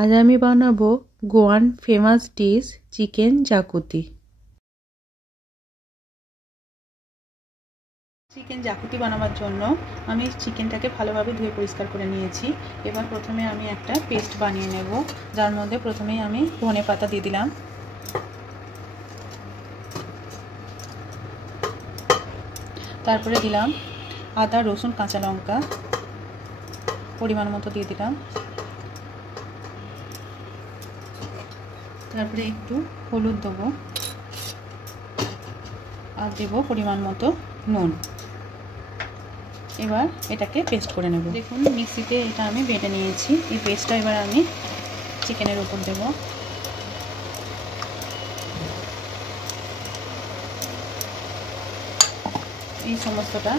আজ আমি বানাবো Goan famous dish chicken xacuti. Chicken xacuti বানাবার জন্য আমি চিকেনটাকে ভালোভাবে ধুয়ে পরিষ্কার করে নিয়েছি। এবার প্রথমে আমি একটা পেস্ট বানিয়ে নেব, যার মধ্যে প্রথমেই আমি ধনে পাতা দিয়ে দিলাম, তারপরে দিলাম আদা রসুন কাঁচা লঙ্কা পরিমাণ মতো দিয়ে দিলাম, তারপরে একটু হলুদ দেবো আর দেবো পরিমাণ মতো নুন। এবার এটাকে পেস্ট করে নেব। দেখুন মিক্সিতে এটা আমি বেটে নিয়েছি। এই পেস্টটা এবার আমি চিকেনের উপর দেব। এই সমস্তটা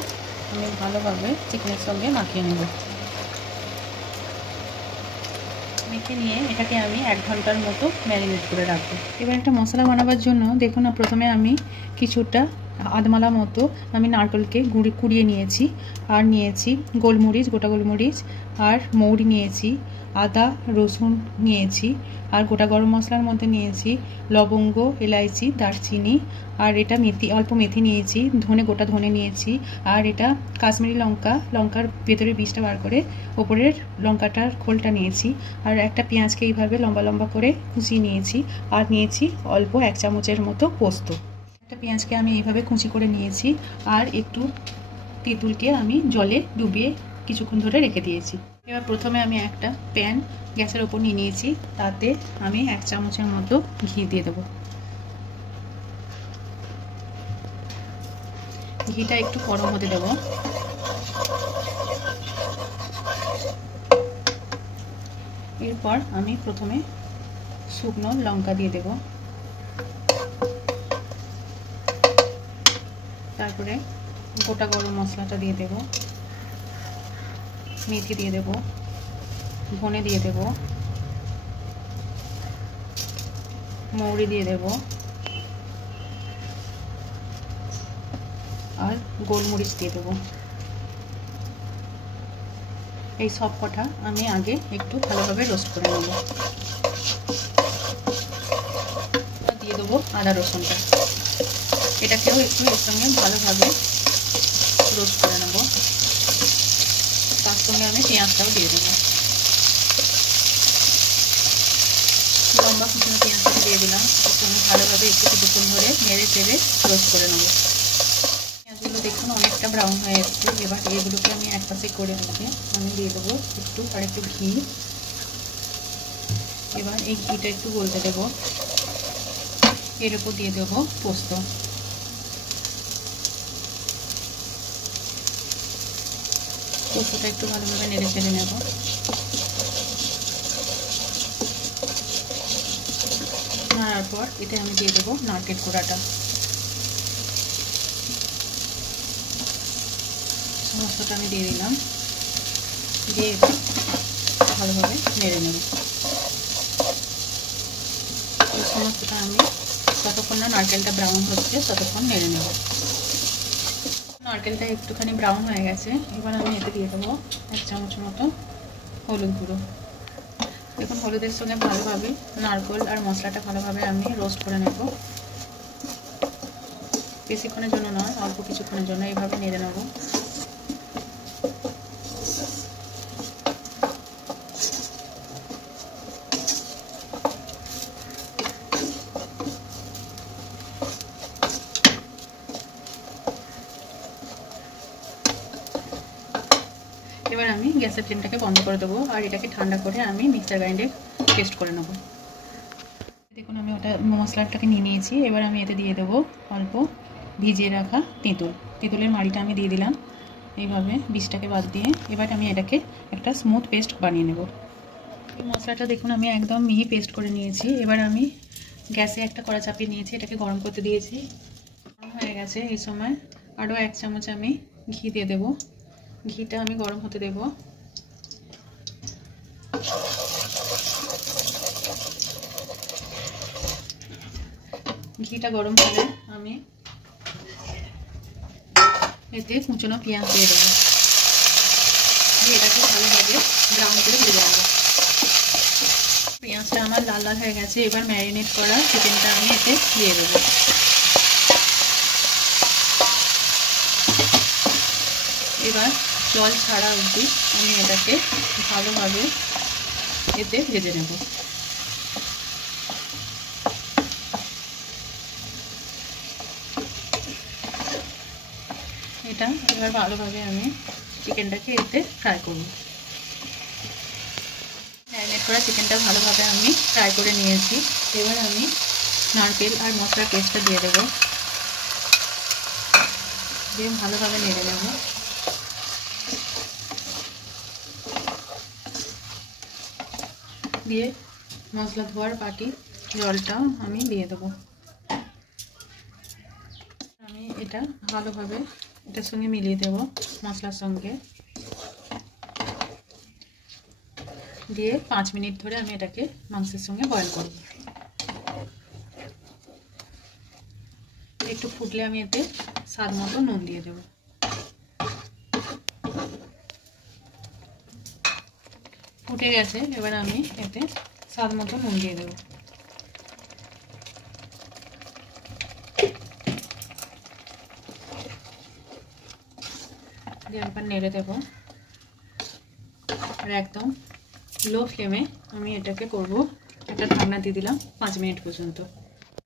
আমি ভালোভাবে চিকেনের সঙ্গে মাখিয়ে নেব। মেখে নিয়ে এটাকে আমি 1 ঘন্টার মতো ম্যারিনেট করে রাখবো। এবার একটা মশলা বানাবার জন্য দেখুন না, প্রথমে আমি কিছুটা আধমালা মতো আমি নারকেলকে কুড়িয়ে নিয়েছি, আর নিয়েছি গোলমরিচ, গোটা গোলমরিচ, আর মৌরি নিয়েছি, আদা রসুন নিয়েছি, আর গোটা গরম মশলার মধ্যে নিয়েছি লবঙ্গ, এলাইচি, দারচিনি, আর এটা মেথি, অল্প মেথি নিয়েছি, গোটা ধনে নিয়েছি, আর এটা কাশ্মীরি লঙ্কার ভেতরের বীজটা বার করে ওপরের লঙ্কাটার খোলটা নিয়েছি, আর একটা পেঁয়াজকে এইভাবে লম্বা লম্বা করে কুচিয়ে নিয়েছি, আর নিয়েছি অল্প 1 চামচের মতো পোস্ত। একটা পেঁয়াজকে আমি এইভাবে কুচি করে নিয়েছি, আর একটু তেঁতুলকে আমি জলে ডুবিয়ে কিছুক্ষণ ধরে রেখে দিয়েছি। এবার প্রথমে আমি একটা প্যান গ্যাসের ওপর নিয়ে নিয়েছি, তাতে আমি 1 চামচের মতো ঘি দিয়ে দেবো। ঘিটা একটু গরম হতে দেবো। এরপর আমি প্রথমে শুকনো লঙ্কা দিয়ে দেব, তারপরে গোটা গরম মশলাটা দিয়ে দেব, মেথি দিয়ে দেব, ধনে দিয়ে দেব, মৌরি দিয়ে দেব, আর গোলমরিচ দিয়ে দেব। এই সব কটা আমি আগে একটু ভালোভাবে রোস্ট করে নেব। দিয়ে দেবো আদা রসুনটা, এটাকেও একটু এর সঙ্গে ভালোভাবে রোস্ট করে নেব। তার সঙ্গে আমি পেঁয়াজটাও দিয়ে দেবো, লম্বা কুচনো পেঁয়াজটা দিয়ে দিলাম। এর সঙ্গে ভালোভাবে একটু কিছুক্ষণ ধরে নেড়ে চেড়ে রোস্ট করে নেব। পেঁয়াজগুলো দেখুন অনেকটা ব্রাউন হয়ে এসছে। এবার এগুলোকে আমি এক পাশে করে রেখে আমি দিয়ে দেবো একটু ঘি। এবার এই ঘিটা একটু গলতে দেবো। এর উপর দিয়ে দেবো পোস্ত। পোস্তটা একটু ভালোভাবে নেড়ে চেড়ে নেব। নাড়ার পর এতে আমি দিয়ে দেবো নারকেল কোড়াটা। সমস্তটা আমি দিয়ে দিলাম, দিয়ে এবার ভালোভাবে নেড়ে নেব। এই সমস্তটা আমি যতক্ষণ না নারকেলটা ব্রাউন হচ্ছে ততক্ষণ নেড়ে নেব। নারকেলটা একটুখানি ব্রাউন হয়ে গেছে। এবার আমি এতে দিয়ে দেবো 1 চামচ মতো হলুদ গুঁড়ো। দেখুন হলুদের সঙ্গে ভালোভাবে নারকেল আর মশলাটা ভালোভাবে আমি রোস্ট করে নেব। বেশিক্ষণের জন্য নয়, অল্প কিছুক্ষণের জন্য এইভাবে নেড়ে নেব। এবার আমি গ্যাসের ফ্লেমটাকে বন্ধ করে দেবো, আর এটাকে ঠান্ডা করে আমি মিক্সার গ্রাইন্ডে পেস্ট করে নেব। দেখুন আমি ওটা মশলাটাকে নিয়ে নিয়েছি। এবার আমি এতে দিয়ে দেবো অল্প ভিজিয়ে রাখা তেঁতুলের মাড়িটা আমি দিয়ে দিলাম এইভাবে বীজটাকে বাদ দিয়ে। এবার আমি এটাকে একটা স্মুথ পেস্ট বানিয়ে নেব। এই মশলাটা দেখুন আমি একদম মিহি পেস্ট করে নিয়েছি। এবার আমি গ্যাসে একটা কড়া চাপিয়ে নিয়েছি, এটাকে গরম করতে দিয়েছি। গরম হয়ে গেছে। এই সময় আরও 1 চামচ আমি ঘি দিয়ে দেবো। ঘিটা আমি গরম হতে দেব। ঘিটা গরম হলে আমি এতে কুচনো পেঁয়াজ দিয়ে দেবো, দিয়ে এটাকে ভালোভাবে ব্রাউন করে ভেজে নেব। পেঁয়াজটা আমার লাল লাল হয়ে গেছে। এবার ম্যারিনেট করা চিকেনটা আমি এতে দিয়ে দেবো। এবার জল ছাড়া অবধি আমি এটাকে ভালোভাবে এতে ভেজে নেব। এটা এবার ভালোভাবে আমি চিকেনটাকে এতে ফ্রাই করব। ম্যারিনেট করা চিকেনটা ভালোভাবে আমি ফ্রাই করে নিয়েছি। এবার আমি নারকেল আর মশলার পেস্টটা দিয়ে দেবো, দিয়ে ভালোভাবে নেড়ে নেব। দিয়ে মশলা ধোয়ার বাটি জলটা আমি দিয়ে দেবো। আমি এটা ভালোভাবে এটার সঙ্গে মিলিয়ে দেব মশলার সঙ্গে, দিয়ে 5 মিনিট ধরে আমি এটাকে মাংসের সঙ্গে বয়েল করব। একটু ফুটলে আমি এতে স্বাদ মতো নুন দিয়ে দেব। ফুটে গেছে, এবার আমি এতে স্বাদ মতো নুন দিয়ে দেব। দিয়ে একবার নেড়ে দেব আর একদম লো ফ্লেমে আমি এটাকে করব। একটা ঢাকনা দিয়ে দিলাম 5 মিনিট পর্যন্ত।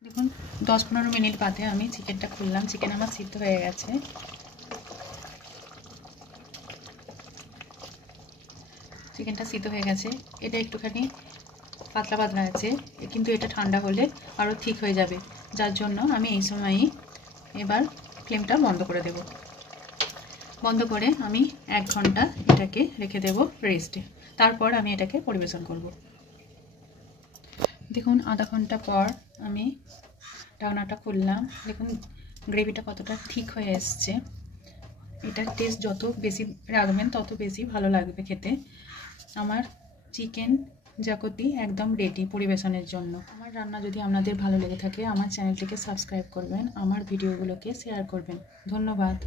দেখুন 10-15 মিনিট বাদে আমি চিকেনটা খুললাম। চিকেন আমার সিদ্ধ হয়ে গেছে। চিকেনটা সিদ্ধ হয়ে গেছে। এটা একটুখানি পাতলা পাতলা আছে, কিন্তু এটা ঠান্ডা হলে আরও ঠিক হয়ে যাবে, যার জন্য আমি এই সময়ই এবার ফ্লেমটা বন্ধ করে দেব। বন্ধ করে আমি 1 ঘন্টা এটাকে রেখে দেব রেস্টে। তারপর আমি এটাকে পরিবেশন করব। দেখুন আধা ঘন্টা পর আমি ঢাকনাটা খুললাম। দেখুন গ্রেভিটা কতটা ঠিক হয়ে এসছে। এটার টেস্ট যত বেশি রাখবেন তত বেশি ভালো লাগবে খেতে। আমার চিকেন জাকতি একদম রেডি পরিবেশনের জন্য। আমার রান্না যদি আপনাদের ভালো লেগে থাকে আমার চ্যানেলটিকে সাবস্ক্রাইব করবেন, আমার ভিডিওগুলোকে শেয়ার করবেন। ধন্যবাদ।